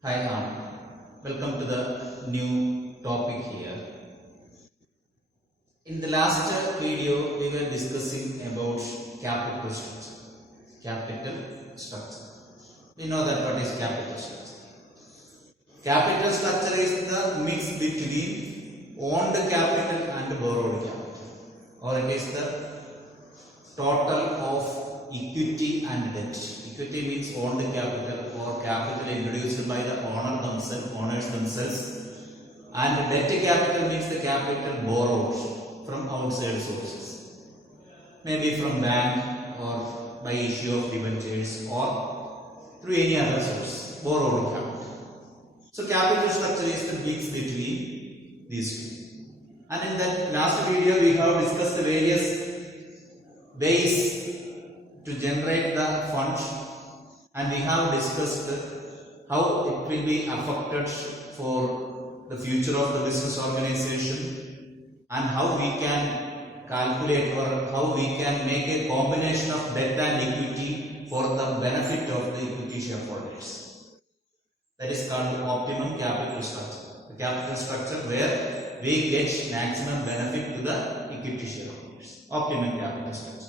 Hi, welcome to the new topic here. In the last video, we were discussing about capital structure. Capital structure. We know that what is capital structure. Capital structure is the mix between owned capital and borrowed capital, or it is the total of equity and debt. Equity means owned capital or capital introduced by the owners themselves, and debt capital means the capital borrowed from outside sources, maybe from bank or by issue of debentures or through any other source, borrowed capital. So capital structure is the mix between these two. And in that last video we have discussed the various ways to generate the funds, and we have discussed how it will be affected for the future of the business organization, and how we can calculate or how we can make a combination of debt and equity for the benefit of the equity shareholders. That is called the optimum capital structure. The capital structure where we get maximum benefit to the equity shareholders. Optimum capital structure.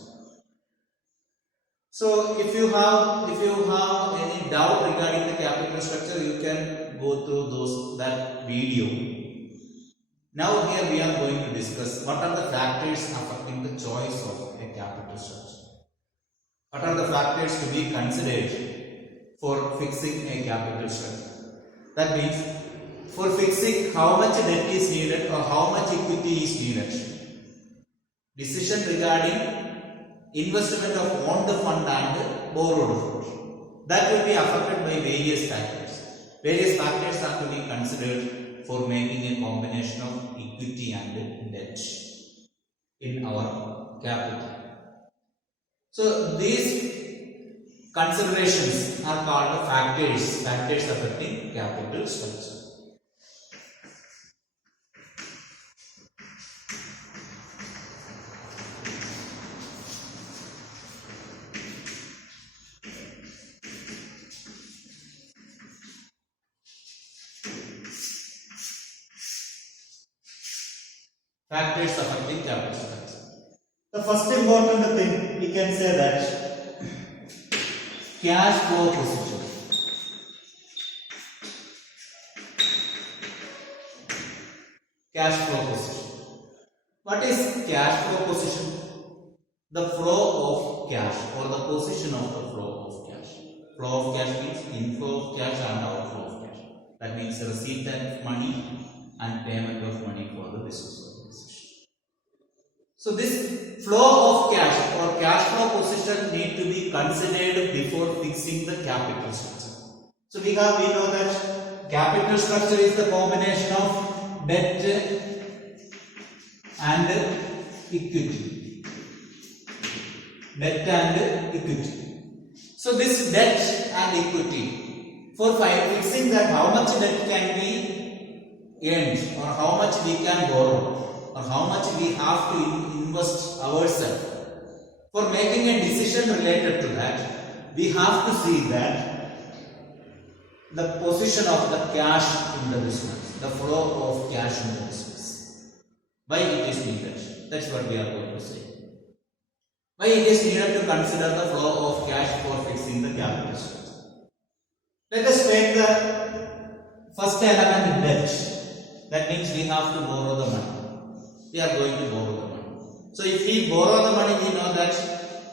So if you have any doubt regarding the capital structure, you can go through that video. Now here we are going to discuss what are the factors affecting the choice of a capital structure. What are the factors to be considered for fixing a capital structure? That means for fixing how much debt is needed or how much equity is needed. Decision regarding investment of owned fund and borrowed fund. That will be affected by various factors. Various factors are to be considered for making a combination of equity and debt in our capital. So these considerations are called factors affecting capital structure. Factors affecting capital structure. The first important thing we can say that cash flow position. Cash flow position. What is cash flow position? The flow of cash or the position of the flow of cash. Flow of cash means inflow of cash and outflow of cash. That means receipt of money and payment of money for the business organization. So this flow of cash or cash flow position need to be considered before fixing the capital structure. So we know that capital structure is the combination of debt and equity. Debt and equity. So this debt and equity, for fixing that how much debt can be earned or how much we can borrow or how much we have to invest ourselves. For making a decision related to that, we have to see that the position of the cash in the business, the flow of cash in the business. Why it is needed? That's what we are going to say. Why it is needed to consider the flow of cash for fixing the capital structure. Let us take the first element, debt. That means we have to borrow the money. We are going to borrow the money. So if we borrow the money, we know that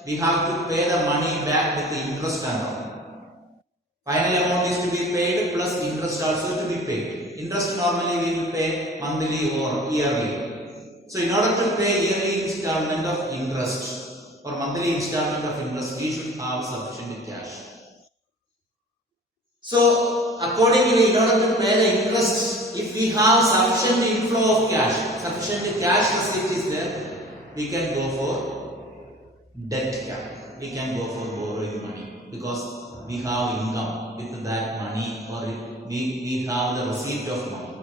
we have to pay the money back with the interest and all. Final amount is to be paid plus interest also to be paid. Interest normally we will pay monthly or yearly. So in order to pay yearly installment of interest or monthly installment of interest, we should have sufficient cash. So accordingly, in order to pay the interest, if we have sufficient inflow of cash, sufficient cash receipt is there, we can go for debt capital. We can go for borrowing money because we have income with that money, or we have the receipt of money,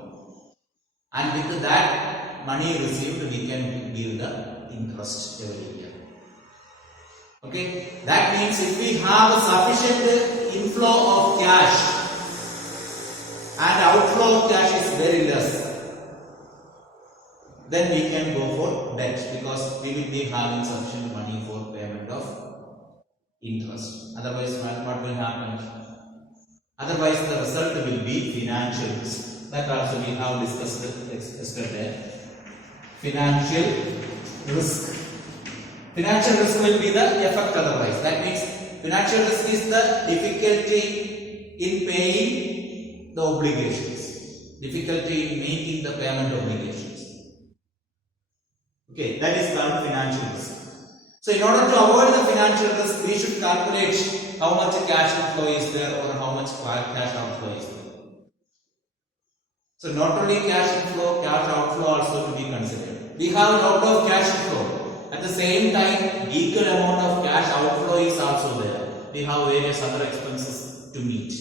and with that money received we can give the interest every year. Okay, that means if we have a sufficient inflow of cash, outflow of cash is very less, then we can go for debt because we will be having sufficient money for payment of interest. Otherwise, what will happen? Otherwise, the result will be financial risk. That also we have discussed yesterday. Financial risk. Financial risk will be the effect otherwise. That means financial risk is the difficulty in paying the obligations. Difficulty in meeting the payment obligations. Okay, that is called financial risk. So in order to avoid the financial risk, we should calculate how much cash inflow is there or how much cash outflow is there. So not only cash inflow, cash outflow also to be considered. We have a lot of cash inflow. At the same time, equal amount of cash outflow is also there. We have various other expenses to meet.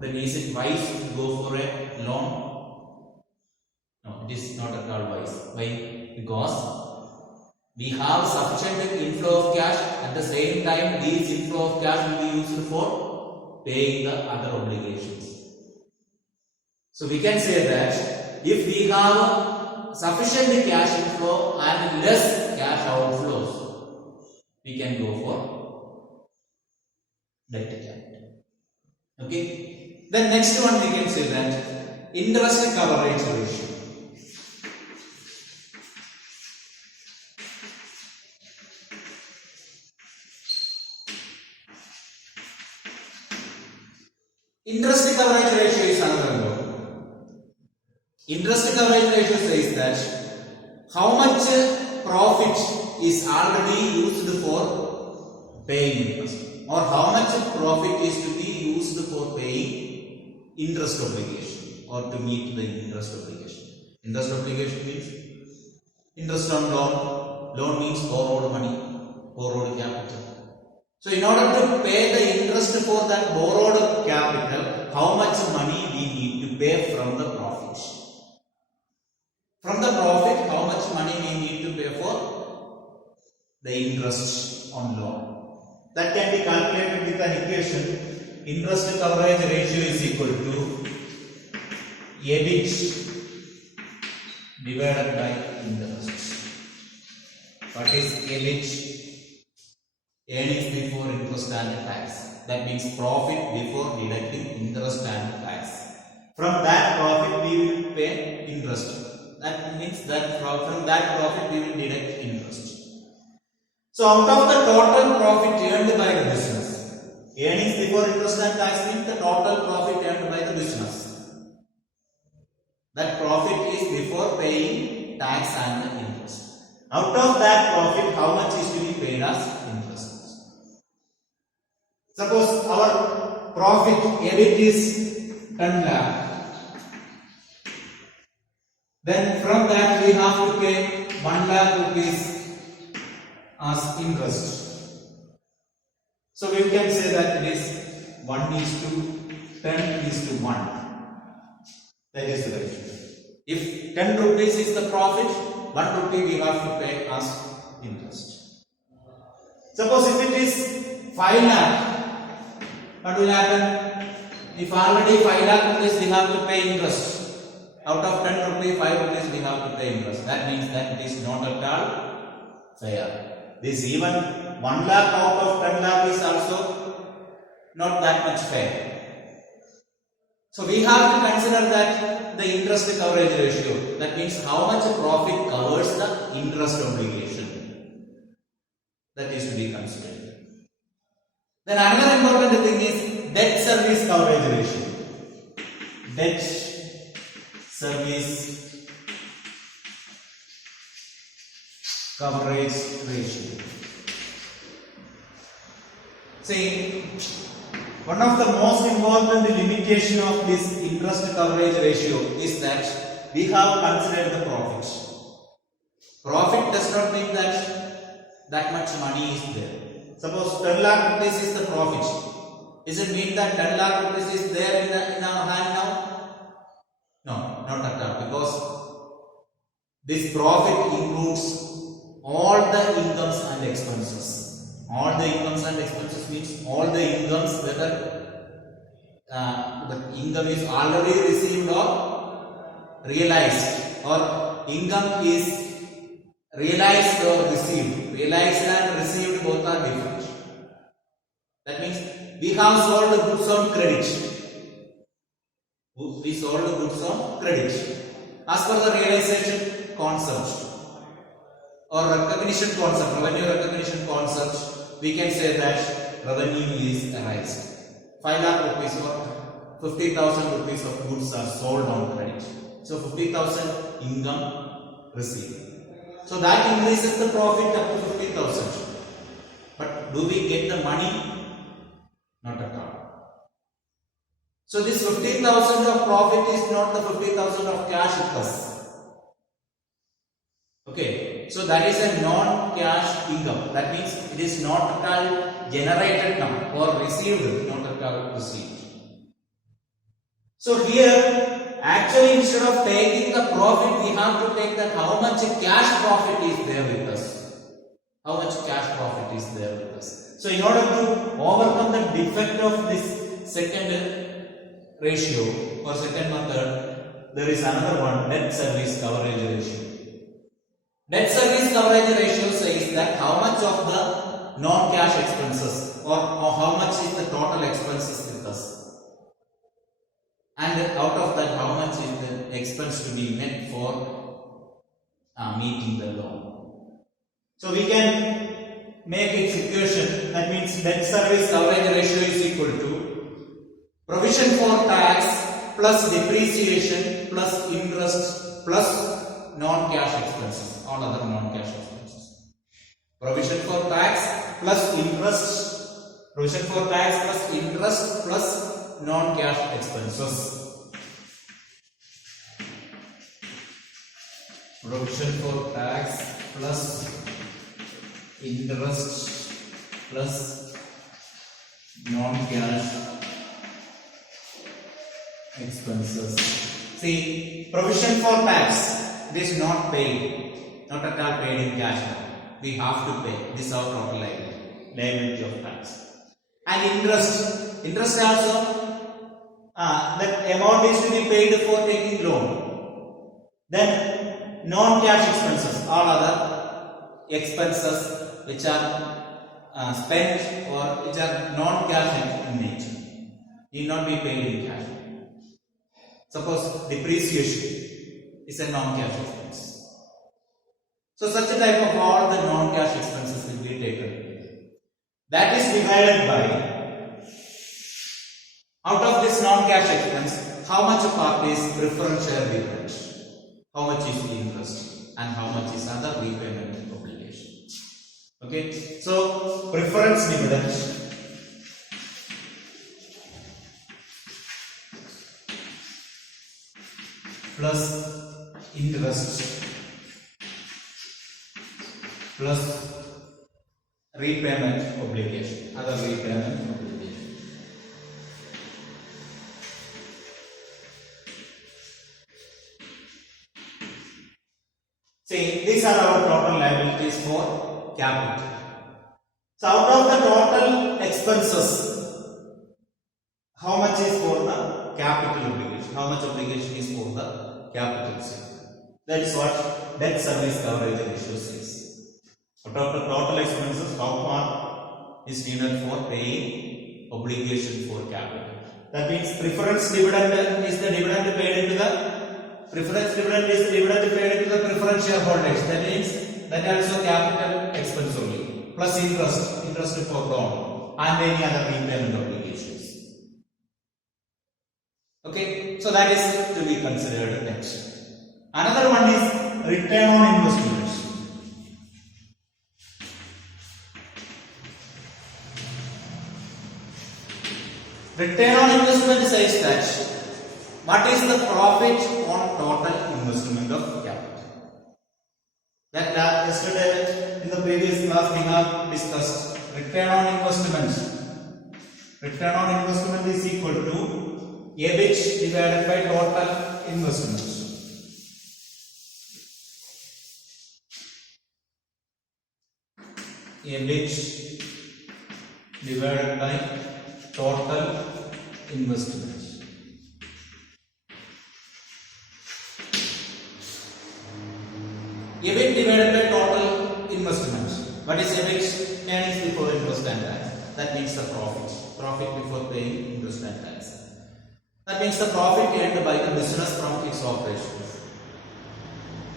Then is it wise to go for a loan? No, it is not at all wise. Why? Because we have sufficient inflow of cash. At the same time, these inflow of cash will be used for paying the other obligations. So we can say that if we have sufficient cash inflow and less cash outflows, we can go for debt capital. Okay. Then next one we can say that interest coverage ratio. Interest coverage ratio is another one. Interest coverage ratio says that how much profit is already used for paying interest, or how much profit is to be used for paying interest obligation or to meet the interest obligation. Interest obligation means interest on loan. Loan means borrowed money, borrowed capital. So in order to pay the interest for that borrowed capital, how much money we need to pay from the profit? From the profit, how much money we need to pay for the interest on loan? That can be calculated with an equation. Interest coverage ratio is equal to EBIT divided by interest. What is EBIT? Earnings before interest and tax. That means profit before deducting interest and tax. From that profit we will pay interest. That means that from that profit we will deduct interest. So out of the total profit earned by the business, earnings before interest and tax means the total profit earned by the business. That profit is before paying tax and the interest. Out of that profit, how much is to be paid as interest? Suppose our profit EBIT is 10 lakh. Then from that we have to pay 1 lakh rupees as interest. So we can say that it is 1:10:1. That is the ratio. If 10 rupees is the profit, 1 rupee we have to pay as interest. Suppose if it is 5 lakh, what will happen? If already 5 lakh rupees we have to pay interest. Out of 10 rupees, 5 rupees we have to pay interest. That means that it is not at all fair. This even 1 lakh out of 10 lakh is also not that much fair. So we have to consider that the interest coverage ratio. That means how much profit covers the interest obligation. That is to be considered. Then another important thing is debt service coverage ratio. Debt service coverage ratio. See, one of the most important limitation of this interest coverage ratio is that we have considered the profit. Profit does not mean that much money is there. Suppose 10 lakh rupees is the profit. Does it mean that 10 lakh rupees is there in our hand now? No, not at all, because this profit includes all the incomes and expenses. All the incomes and expenses means all the incomes, whether the income is already received or realized, or income is realized or received. Realized and received both are different. That means we have sold goods on credit. We sold goods on credit. As per the realization concept or recognition concept, revenue recognition concept, we can say that revenue is arised. 5 lakh rupees or 50,000 rupees of goods are sold on credit. So 50,000 income received. So that increases the profit up to 50,000. But do we get the money? Not at all. So this 15,000 of profit is not the 50,000 of cash with us. Okay. So that is a non-cash income. That means it is not at all generated now or received, not at all received. So here, actually instead of taking the profit, we have to take that how much cash profit is there with us. How much cash profit is there with us. So in order to overcome the defect of this second ratio or second method, there is another one, debt service coverage ratio. Debt service coverage ratio says that how much of the non-cash expenses or how much is the total expenses with us. And out of that, how much is the expense to be met for meeting the loan. So we can make its equation. That means debt service coverage ratio is equal to provision for tax plus depreciation plus interest plus non-cash expenses, all other non-cash expenses. Provision for tax plus interest, provision for tax plus interest plus non-cash expenses. Provision for tax plus interest plus non-cash expenses. See, provision for tax, it is not paid, not at all paid in cash. We have to pay. This is our total liability of tax. And interest also, that amount is to be paid for taking loan. Then non-cash expenses, all other expenses which are spent or which are non-cash in nature, need not be paid in cash. Suppose depreciation is a non-cash expense. So such a type of all the non-cash expenses will be taken. That is divided by, out of this non-cash expense, how much a part is preference share dividend, how much is the interest, and how much is other repayment obligation. Okay, so preference dividend plus interest plus repayment obligation, other repayment obligation. See, these are our total liabilities for capital. So out of the total expenses, how much is for the capital obligation? How much obligation is for the capital sector? That is what debt service coverage ratio says. Out of the total expenses, how far is needed for paying obligation for capital? That means preference dividend is the dividend paid into the preference dividend is the dividend paid into the preference shareholders. That means that also capital expense only plus interest for loan and any other repayment obligations. Okay, so that is to be considered next. Another one is return on investment. Return on investment says that what is the profit on total investment of capital. That yesterday in the previous class we have discussed return on investment. Return on investment is equal to EBIT divided by total investment. EBIT divided by total investment. EBIT divided by total investment. What is EBIT? Earnings before interest and tax. That means the profit. Profit before paying interest and tax. That means the profit earned by the business from its operations.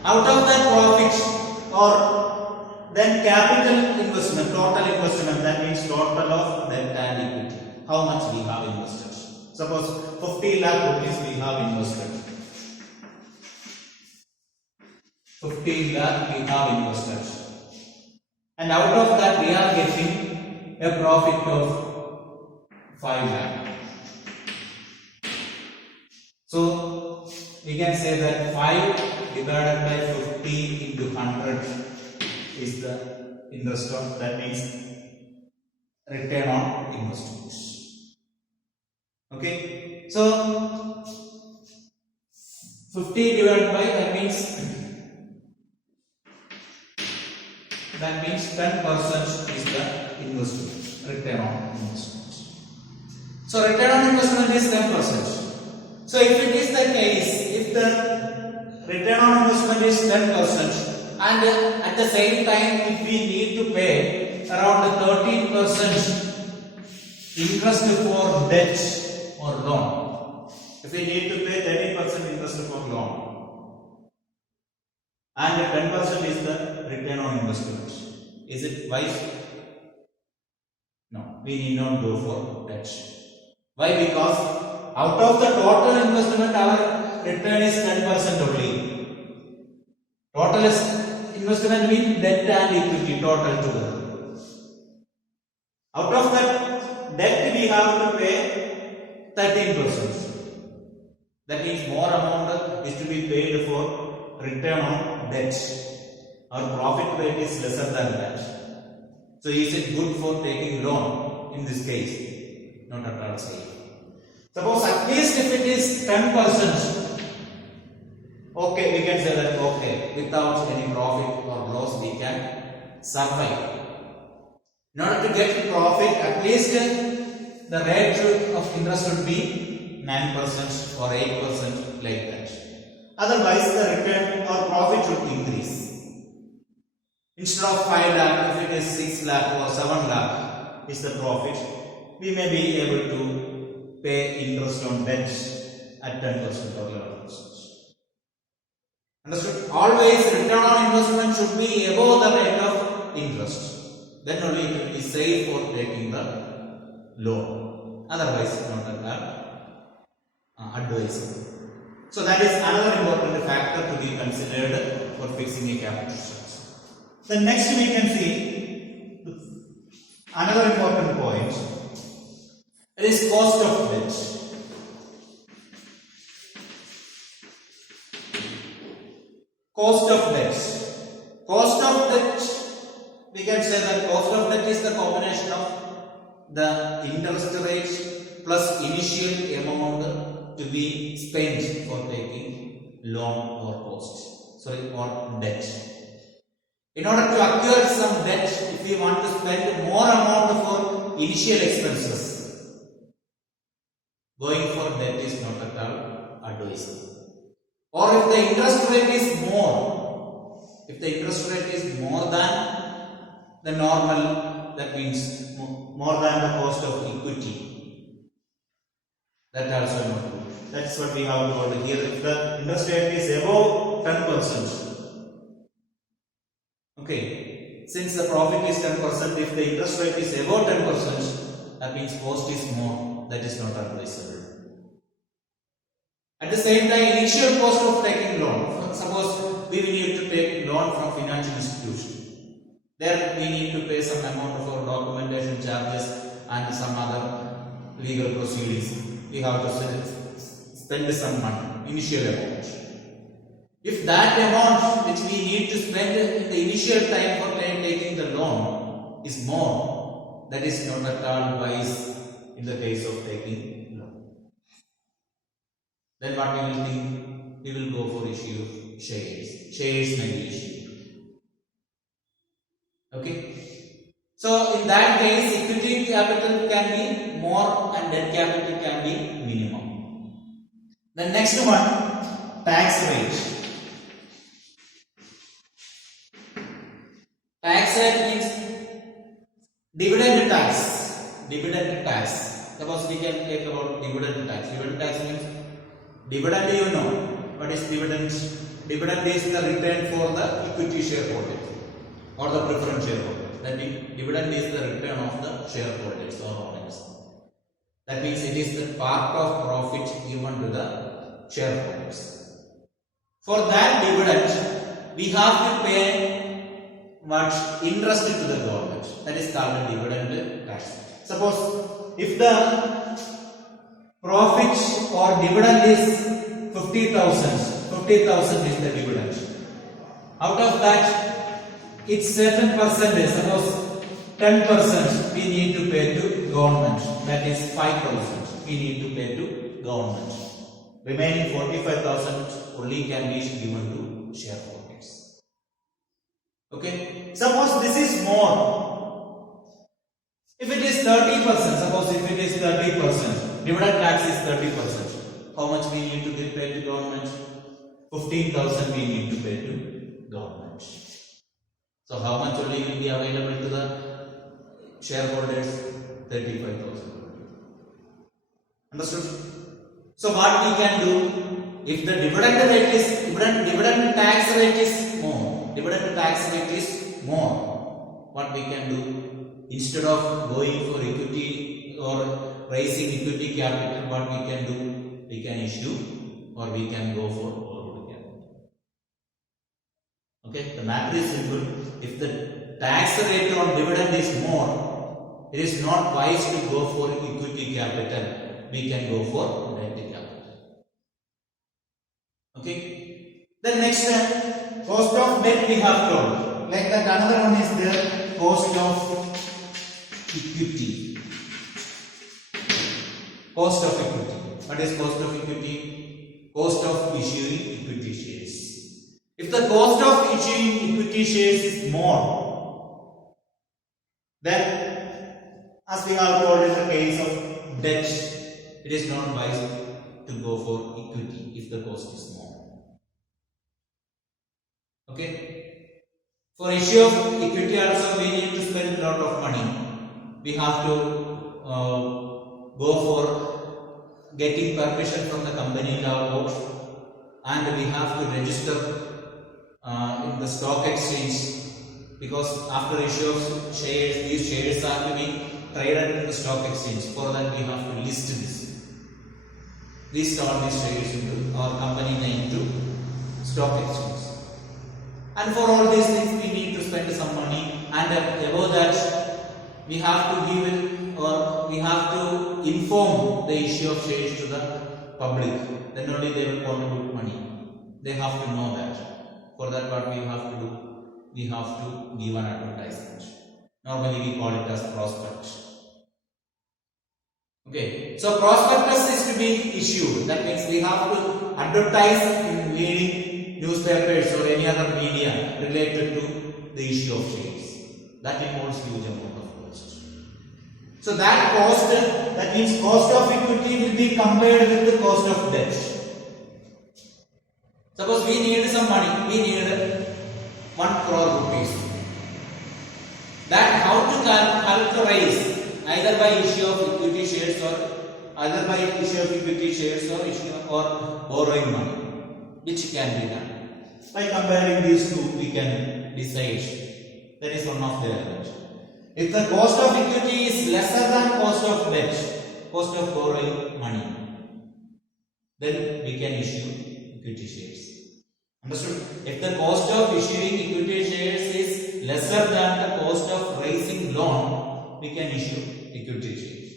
Out of that profit or then capital investment, total investment, that means total of debt and equity. How much we have invested? Suppose 50 lakh rupees we have invested. 50 lakh we have invested. And out of that we are getting a profit of 5 lakh. So we can say that 5 divided by 50 into 100 is the interest on, that means return on investment. Okay, so 50 divided by, that means 10% is the investment, return on investment. So return on investment is 10%. So if it is the case, if the return on investment is 10% and at the same time if we need to pay around 13% interest for debt or loan, if we need to pay 13% interest for loan and 10% is the return on investment, is it wise? No, we need not go for debt. Why? Because out of the total investment, our return is 10% only. Total investment means debt and equity total together. Out of that debt, we have to pay 13%. That means more amount is to be paid for return on debt. Our profit rate is lesser than that. So, is it good for taking loan in this case? Not at all safe. Suppose at least if it is 10%, okay, we can say that okay, without any profit or loss we can survive. In order to get profit, at least the rate of interest should be 9% or 8% like that. Otherwise, the return or profit should increase. Instead of 5 lakh, if it is 6 lakh or 7 lakh is the profit, we may be able to pay interest on debt at 10% or 11%. Understood? Always return on investment should be above the rate of interest. Then only it will be safe for taking the loan. Otherwise, not at all advisable. So that is another important factor to be considered for fixing a capital structure. Then next we can see another important point. It is cost of debt. Cost of debt. Cost of debt, we can say that cost of debt is the combination of the interest rate plus initial amount to be spent for taking loan or debt. In order to acquire some debt, if we want to spend more amount for initial expenses, going for debt is not at all advisable. Or if the interest rate is more, than the normal, that means more than the cost of equity, that also not good. That's what we have told here. If the interest rate is above 10%, okay, since the profit is 10%, if the interest rate is above 10%, that means cost is more, that is not advisable. At the same time, initial cost of taking loan, suppose we need to take loan from financial institution. There we need to pay some amount for documentation charges and some other legal proceedings. We have to spend some money, initial amount. If that amount which we need to spend in the initial time for taking the loan is more, that is not at all wise in the case of taking loan. Then what we will think? We will go for issue of shares. Shares may be issued. Okay. So in that case, equity equity capital can be more and debt capital can be minimum. The next one, tax rate. Tax rate means dividend tax. Dividend tax. Suppose we can take about dividend tax. Dividend tax means dividend, you know. What is dividend? Dividend is the return for the equity shareholder or the preference shareholder. That means dividend is the return of the shareholders or owners. That means it is the part of profit given to the shareholders. For that dividend, we have to pay much interest to the government. That is called dividend tax. Suppose if the profit or dividend is 50,000 is the dividend. Out of that, it's certain percentage. Suppose 10% we need to pay to government. That is 5,000 we need to pay to government. Remaining 45,000 only can be given to shareholders. Okay. Suppose this is more. If it is 30%, suppose if it is 30%, dividend tax is 30%. How much we need to pay to government? 15,000 we need to pay to government. So how much only will be available to the shareholders? 35,000. Understood? So what we can do, if the dividend rate is dividend tax rate is more, what we can do, instead of going for equity or raising equity capital, what we can do, we can issue or we can go for borrowed capital. Okay, the matter is simple. If the tax rate on dividend is more, it is not wise to go for equity capital. We can go for debt capital. Okay. The next cost of debt we have told. Like that, another one is the cost of equity. Cost of equity. What is cost of equity? Cost of issuing equity shares. If the cost of issuing equity shares is more, then as we have told in the case of debt, it is not wise to go for equity if the cost is more. Okay. For issue of equity also we need to spend a lot of money. We have to go for getting permission from the company law board, and we have to register in the stock exchange, because after issue of shares, these shares are to be traded in the stock exchange. For that we have to list this. List all these shares into our company name to stock exchange. And for all these things we need to spend some money, and above that we have to give it, or we have to inform the issue of shares to the public. Then only they will contribute money. They have to know that. For that, what we have to do? We have to give an advertisement. Normally we call it as prospect. Okay, so prospectus is to be issued. That means we have to advertise in leading newspapers or any other media related to the issue of shares. That involves huge amount of cost. So that cost, that means cost of equity, will be compared with the cost of debt. Suppose we need some money, we need 1 crore rupees. That how to calculate, either by issue of equity shares or either by issue of equity shares or issue or borrowing money, which can be done. By comparing these two, we can decide. That is one of the elements. If the cost of equity is lesser than cost of debt, cost of borrowing money, then we can issue equity shares. Understood? If the cost of issuing equity shares is lesser than the cost of raising loan, we can issue equity shares.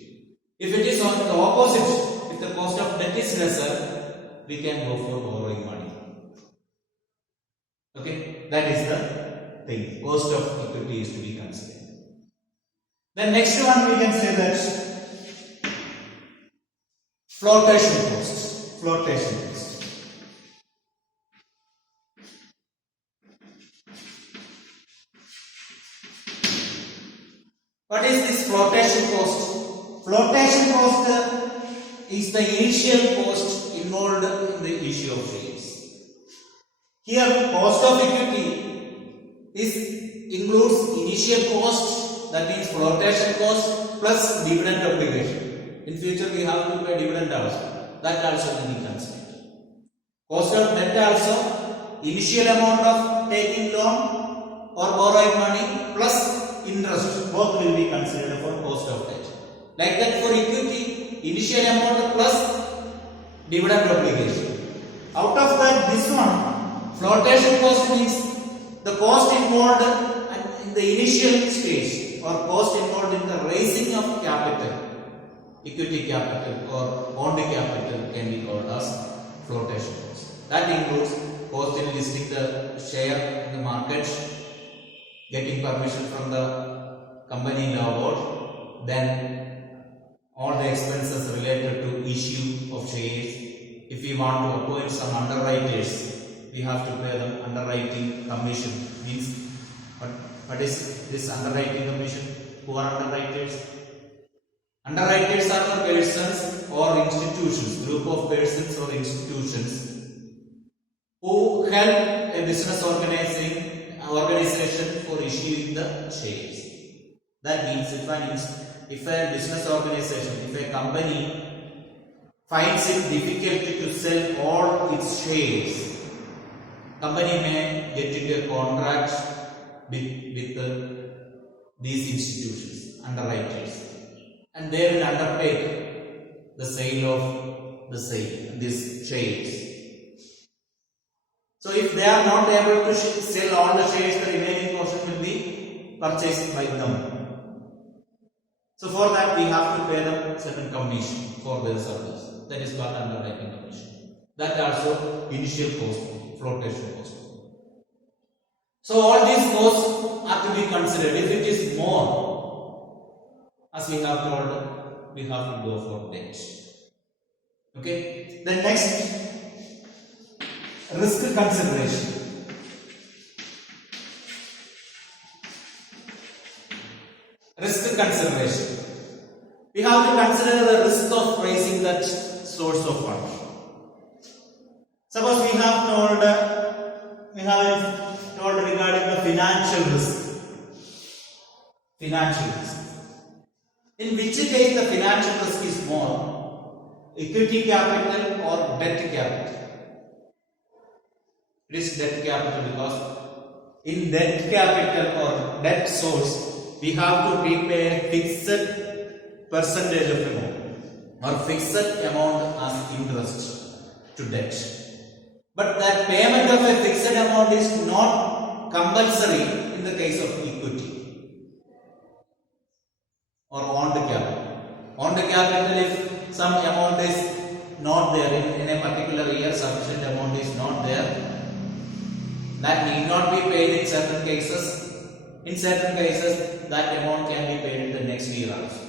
If it is on the opposite, if the cost of debt is lesser, we can go for borrowing money. Okay, that is the thing. Cost of equity is to be considered. The next one we can say that floatation cost. Floatation cost. What is this flotation cost. Flotation cost is the initial cost involved in the issue of shares. Here, cost of equity includes initial cost, that means flotation cost plus dividend obligation. In future, we have to pay dividend also. That also will be considered. Cost of debt also, initial amount of taking loan or borrowing money plus interest, both will be considered for cost of debt. Like that for equity, initial amount plus dividend obligation. Out of that, this one, flotation cost means the cost involved in the initial stage or cost involved in the raising of capital, equity capital or bond capital can be called as flotation cost. That includes cost in listing the share in the market, getting permission from the company law board, then all the expenses related to issue of shares. If we want to appoint some underwriters, we have to pay them underwriting commission. Means what is this underwriting commission? Who are underwriters? Underwriters are the persons or institutions, group of persons or institutions who help a business organization for issuing the shares. That means if a business organization, if a company finds it difficult to sell all its shares, company may get into a contract with these institutions, underwriters, and they will undertake the sale of these shares. So if they are not able to sell all the shares, the remaining portion will be purchased by them. So for that we have to pay them certain commission for their service. That is called underwriting commission. That also initial cost, flotation cost. So all these costs are to be considered. If it is more, as we have told, we have to go for debt. Okay. The next, risk consideration. Risk consideration. We have to consider the risk of raising that source of fund. Suppose we have told regarding the financial risk. Financial risk. In which case the financial risk is more? Equity capital or debt capital? It is debt capital because in debt capital or debt source we have to prepay a fixed percentage of amount or fixed amount as interest to debt. But that payment of a fixed amount is not compulsory in the case of equity or owned capital. Owned capital, if some amount is not there in a particular year, sufficient amount is not there, that need not be paid in certain cases. In certain cases, that amount can be paid in the next year also.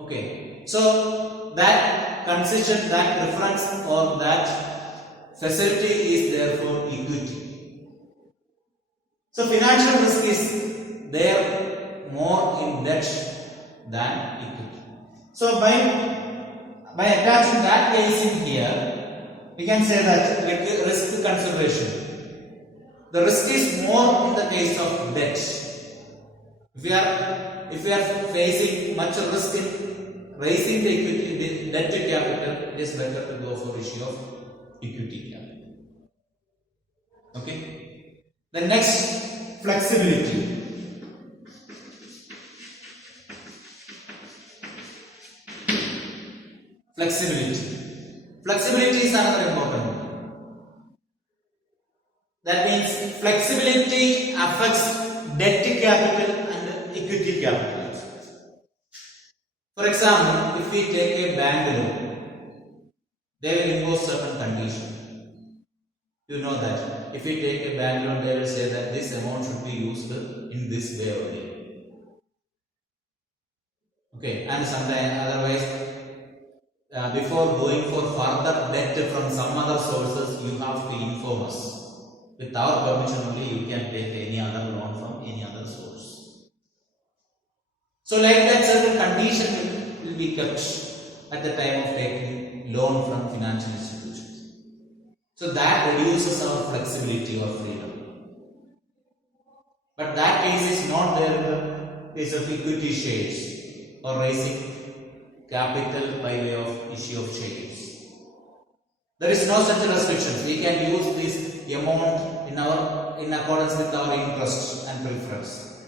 Okay, so that concession, that preference or that facility is there for equity. So financial risk is there more in debt than equity. So by attaching that case in here, we can say that risk consideration. The risk is more in the case of debt. If we are facing much risk in raising the equity, the debt capital, it is better to go for issue of equity capital. Okay. The next, flexibility. Flexibility. Flexibility is another important one. That means flexibility affects debt capital and equity capital. For example, if we take a bank loan, they will impose certain conditions. You know that if we take a bank loan, they will say that this amount should be used in this way only. Okay, and sometimes otherwise, before going for further debt from some other sources, you have to inform us. With our permission only, you can take any other loan from any other source. So like that certain condition will be kept at the time of taking loan from financial institutions. So that reduces our flexibility or freedom. But that case is not there in the case of equity shares or raising capital by way of issue of shares. There is no such restrictions. We can use this amount in accordance with our interest and preference.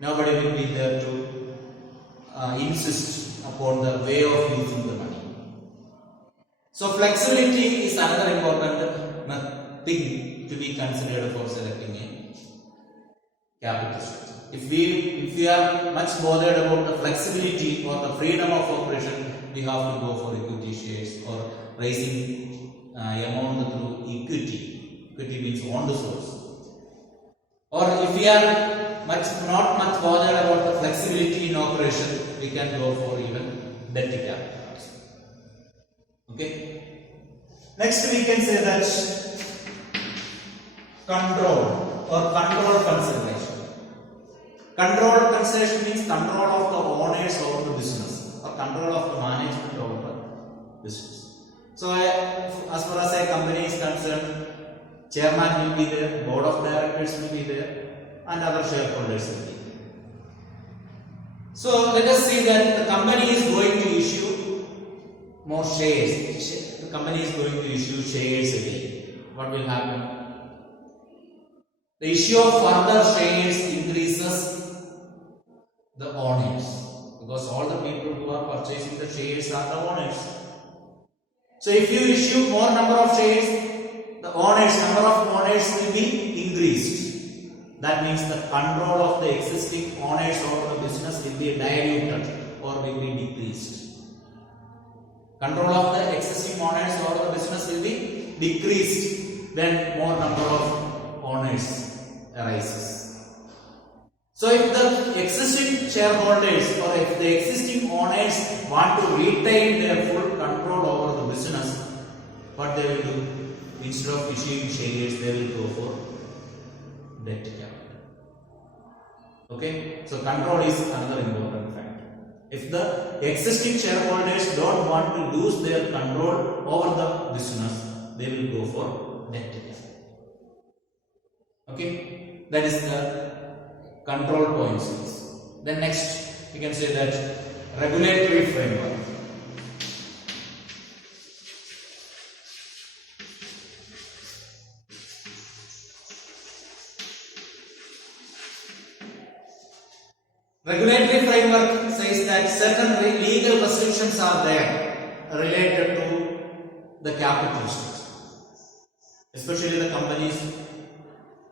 Nobody will be there to insist upon the way of using the money. So flexibility is another important thing to be considered for selecting a capital structure. If we are much bothered about the flexibility or the freedom of operation, we have to go for equity shares or raising amount through equity. Equity means on the source. Or if we are not much bothered about the flexibility in operation, we can go for even debt capital. Okay. Next we can say that control or control consideration. Control consideration means control of the owners over the business or control of the management over the business. So as far as a company is concerned, chairman will be there, board of directors will be there, and other shareholders will be there. So let us see that the company is going to issue more shares. The company is going to issue shares again. What will happen? The issue of further shares increases the owners, because all the people who are purchasing the shares are the owners. So if you issue more number of shares, the number of owners will be increased. That means the control of the existing owners over the business will be diluted or will be decreased. Control of the existing owners over the business will be decreased when more number of owners arises. So if the existing shareholders or if the existing owners want to retain their full control over the business, what they will do? Instead of issuing shares, they will go for debt capital. Okay, so control is another important factor. If the existing shareholders don't want to lose their control over the business, they will go for debt capital. Okay, that is the control points. Then next, we can say that regulatory framework. Regulatory framework says that certain legal restrictions are there related to the capital structure, especially the companies,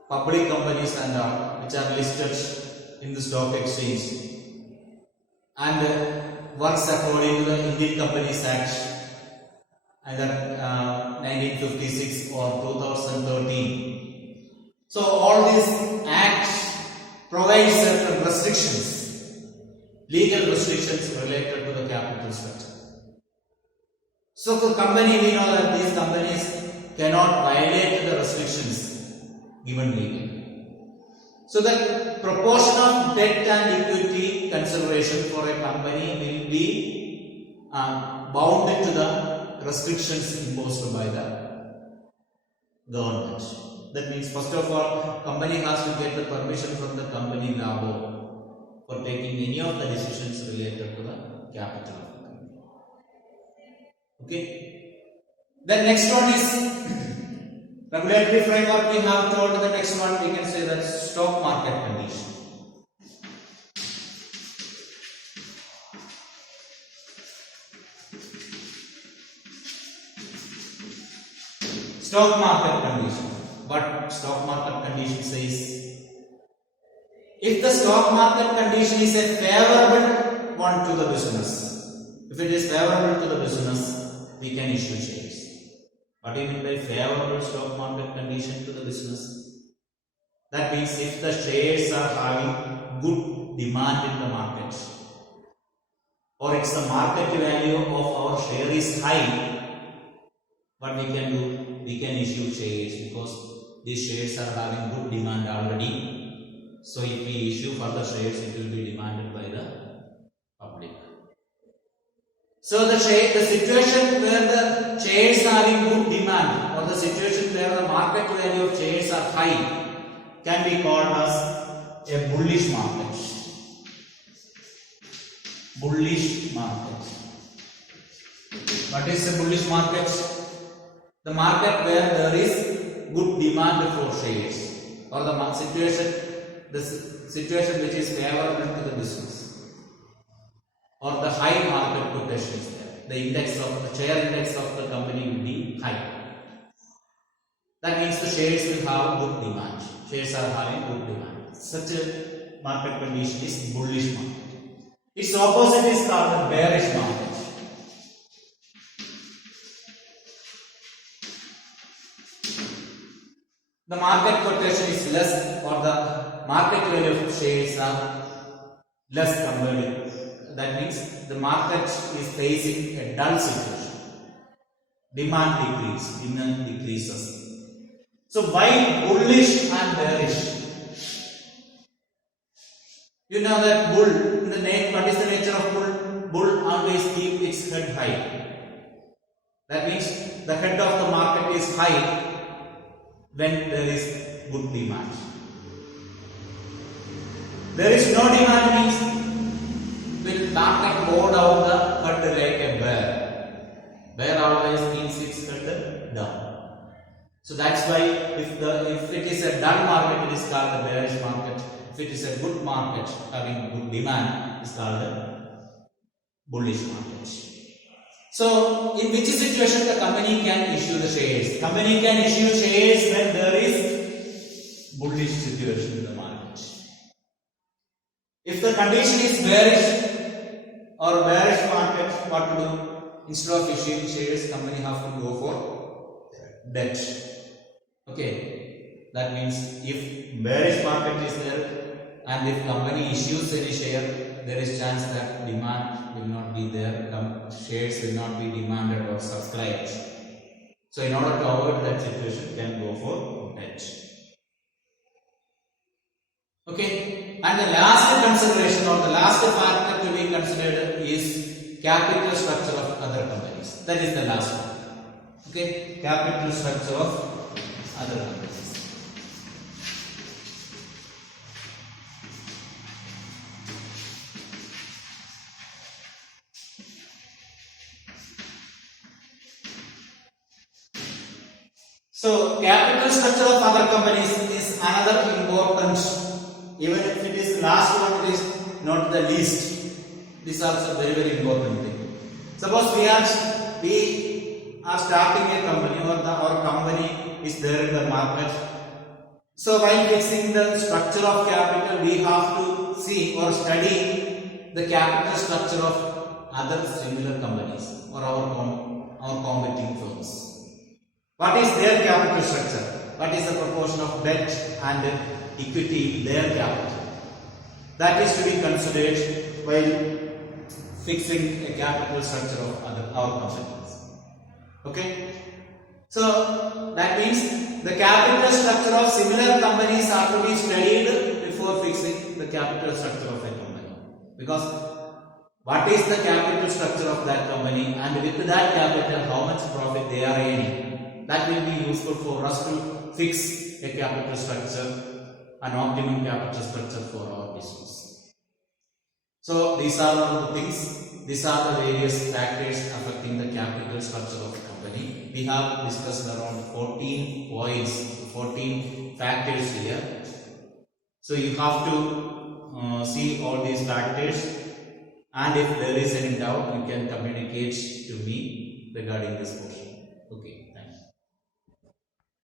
public companies and all, which are listed in the stock exchange and works according to the Indian Companies Act either 1956 or 2013. So all these acts provide certain restrictions, legal restrictions related to the capital structure. So for company, we know that these companies cannot violate the restrictions given legally. So the proportion of debt and equity consideration for a company will be bounded to the restrictions imposed by the government. That means first of all, company has to get the permission from the company law board for taking any of the decisions related to the capital of the company. Okay. The next one is regulatory framework. We have told the next one, we can say that stock market condition. Stock market condition. But stock market condition says, if the stock market condition is a favorable one to the business, if it is favorable to the business, we can issue shares. What do you mean by favorable stock market condition to the business? That means if the shares are having good demand in the market, or if the market value of our share is high, what we can do? We can issue shares because these shares are having good demand already. So if we issue further shares, it will be demanded by the So the situation where the shares are in good demand, or the situation where the market value of shares are high, can be called as a bullish market. Bullish market. What is a bullish market? The market where there is good demand for shares, or the situation which is favorable to the business, or the high market quotation is there. The share index of the company will be high. That means the shares will have good demand. Shares are having good demand. Such a market condition is bullish market. Its opposite is called the bearish market. The market quotation is less, or the market value of shares are less compared. That means the market is facing a dull situation. Demand decreases. So why bullish and bearish? You know that bull, what is the nature of bull? Bull always keep its head high. That means the head of the market is high when there is good demand. There is no demand means will market go down the head like a bear. Bear always keeps its head down. So that's why if it is a dull market, it is called the bearish market. If it is a good market having good demand, it is called the bullish market. So in which situation the company can issue the shares? Company can issue shares when there is bullish situation in the market. If the condition is bearish or bearish market, what to do? Instead of issuing shares, company have to go for debt. Okay, that means if bearish market is there and if company issues any share, there is chance that demand will not be there, shares will not be demanded or subscribed. So in order to avoid that situation, can go for debt. Okay, and the last consideration or the last factor to be considered is capital structure of other companies. That is the last one. Okay, capital structure of other companies. So capital structure of other companies is another important, even if it is last one, it is not the least. This is also very, very important thing. Suppose we are starting a company, or our company is there in the market. So while fixing the structure of capital, we have to see or study the capital structure of other similar companies or our competing firms. What is their capital structure? What is the proportion of debt and equity in their capital? That is to be considered while fixing a capital structure of our companies. Okay? So that means the capital structure of similar companies are to be studied before fixing the capital structure of a company. Because what is the capital structure of that company, and with that capital how much profit they are earning? That will be useful for us to fix a capital structure, an optimum capital structure for our business. So these are all the things, these are the various factors affecting the capital structure of a company. We have discussed around 14 points, 14 factors here. So you have to see all these factors, and if there is any doubt, you can communicate to me regarding this portion. Okay, thank you.